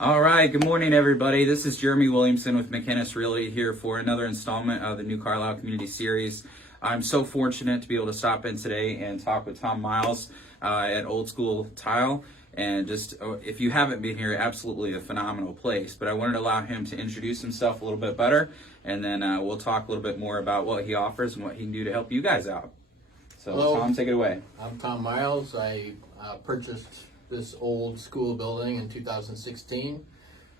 All right, good morning, everybody. This is Jeremy Williamson with McInnes Realty here for another installment of the New Carlisle Community Series. I'm so fortunate to be able to stop in today and talk with Tom Miles at Old School Tile. And just, if you haven't been here, absolutely a phenomenal place. But I wanted to allow him to introduce himself a little bit better, and then we'll talk a little bit more about what he offers and what he can do to help you guys out. So, Hello. Tom, take it away. I'm Tom Miles. I purchased this old school building in 2016.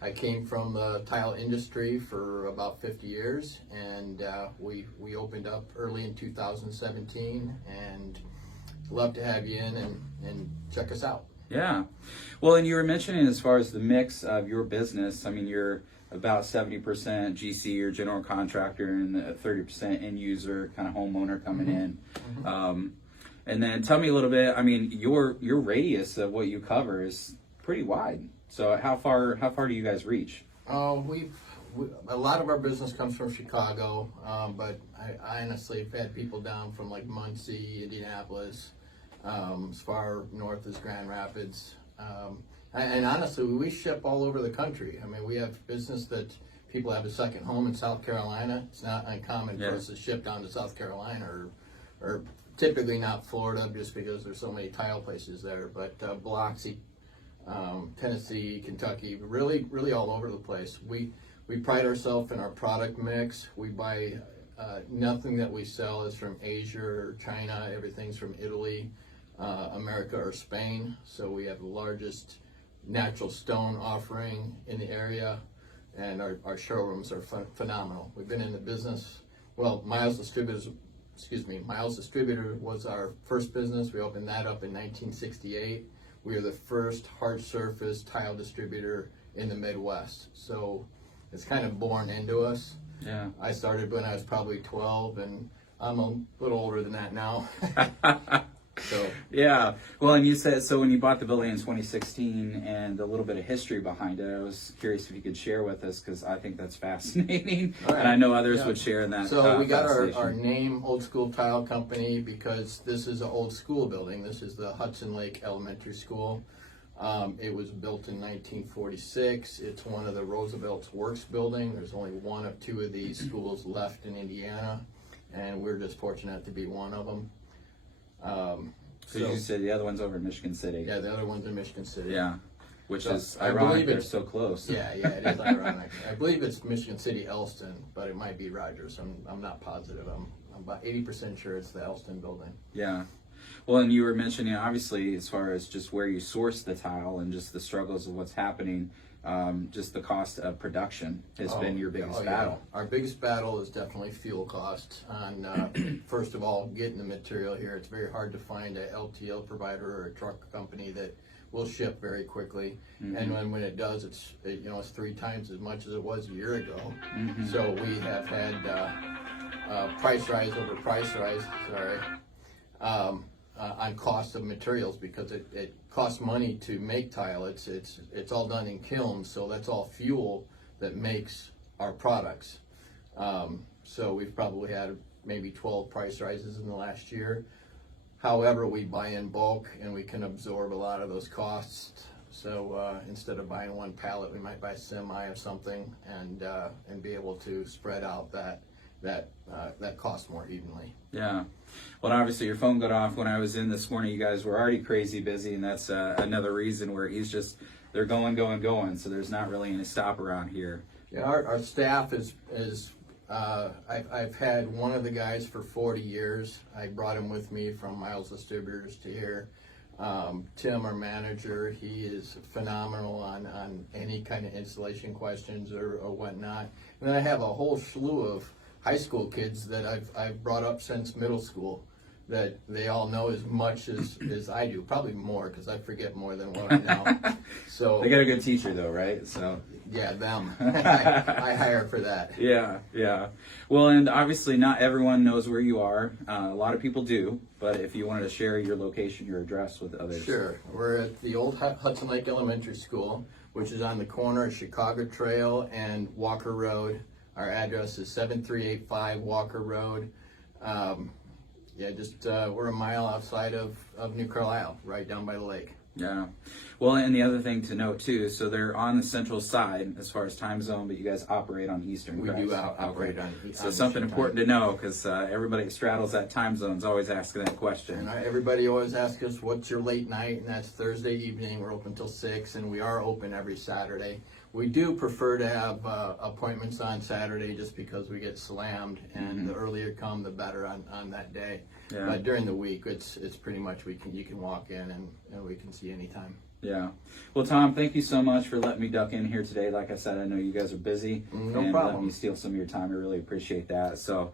I came from the tile industry for about 50 years, and we opened up early in 2017, and love to have you in and check us out. Yeah. Well, and you were mentioning as far as the mix of your business, I mean, you're about 70% GC or general contractor and 30% end user, kind of homeowner coming in. And then tell me a little bit, I mean, your radius of what you cover is pretty wide. So how far do you guys reach? We a lot of our business comes from Chicago, but I honestly have had people down from like Muncie, Indianapolis, as far north as Grand Rapids. And honestly, we ship all over the country. I mean, we have business that people have a second home in South Carolina. It's not uncommon for us to ship down to South Carolina or typically not Florida, just because there's so many tile places there, but Biloxi, Tennessee, Kentucky, really all over the place. We pride ourselves in our product mix. We buy nothing that we sell is from Asia or China. Everything's from Italy, America, or Spain. So we have the largest natural stone offering in the area, and our showrooms are phenomenal. We've been in the business, well, Miles Distributor was our first business. We opened that up in 1968. We are the first hard surface tile distributor in the Midwest. So it's kind of born into us. Yeah. I started when I was probably 12, and I'm a little older than that now. So yeah. Well, and you said, so when you bought the building in 2016 and a little bit of history behind it, I was curious if you could share with us, because I think that's fascinating. Right. And I know others would share in that. So we got our name, Old School Tile Company, because this is an old school building. This is the Hudson Lake Elementary School. It was built in 1946. It's one of the Roosevelt's Works building. There's only one of two of these schools left in Indiana, and we're just fortunate to be one of them. So you said the other one's over in Michigan City. Yeah, the other one's in Michigan City. Yeah, which is ironic. They're so close. Yeah, it is ironic. I believe it's Michigan City, Elston, but it might be Rogers. I'm not positive. I'm about 80% sure it's the Elston building. Yeah. Well, and you were mentioning, obviously, as far as just where you source the tile and just the struggles of what's happening, just the cost of production has been your biggest battle. Yeah. Our biggest battle is definitely fuel cost. On first of all, getting the material here. It's very hard to find a LTL provider or a truck company that will ship very quickly. And when it does, it's 3 times as much as it was a year ago. So we have had price rise over price rise. On cost of materials, because it costs money to make tile. It's all done in kilns, so that's all fuel that makes our products. So we've probably had maybe 12 price rises in the last year. However, we buy in bulk and we can absorb a lot of those costs. So instead of buying one pallet, we might buy a semi of something and be able to spread out that cost more evenly. Yeah. Well, obviously your phone got off when I was in this morning. You guys were already crazy busy, and that's another reason where they're going. So there's not really any stop around here. Yeah, our staff is I've had one of the guys for 40 years. I brought him with me from Miles Distributors to here. Tim, our manager, he is phenomenal on any kind of installation questions or whatnot. And then I have a whole slew of high school kids that I've brought up since middle school, that they all know as much as I do, probably more, because I forget more than what I know. So they got a good teacher though, right? So yeah, them. I hire for that. Yeah. Well, and obviously not everyone knows where you are. A lot of people do, but if you wanted to share your location, your address with others. Sure. We're at the old Hudson Lake Elementary School, which is on the corner of Chicago Trail and Walker Road. Our address is 7385 Walker Road. We're a mile outside of New Carlisle, right down by the lake. Yeah. Well, and the other thing to note too, so they're on the central side as far as time zone, but you guys operate on Eastern. We correct? do operate on. So something important to know, because everybody that straddles that time zone is always asking that question. And everybody always asks us, what's your late night? And that's Thursday evening. We're open till 6, and we are open every Saturday. We do prefer to have appointments on Saturday just because we get slammed, and the earlier come, the better on that day. Yeah. But during the week, it's pretty much you can walk in and we can see anytime. Yeah. Well, Tom, thank you so much for letting me duck in here today. Like I said, I know you guys are busy. No and problem. Letting me steal some of your time. I really appreciate that. So,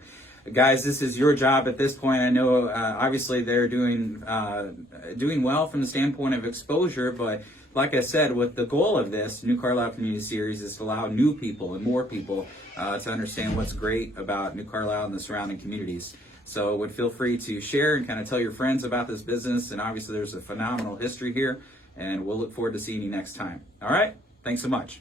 guys, this is your job at this point. I know, obviously, they're doing well from the standpoint of exposure, but like I said, with the goal of this New Carlisle Community Series is to allow new people and more people to understand what's great about New Carlisle and the surrounding communities. So would feel free to share and kind of tell your friends about this business. And obviously there's a phenomenal history here, and we'll look forward to seeing you next time. All right. Thanks so much.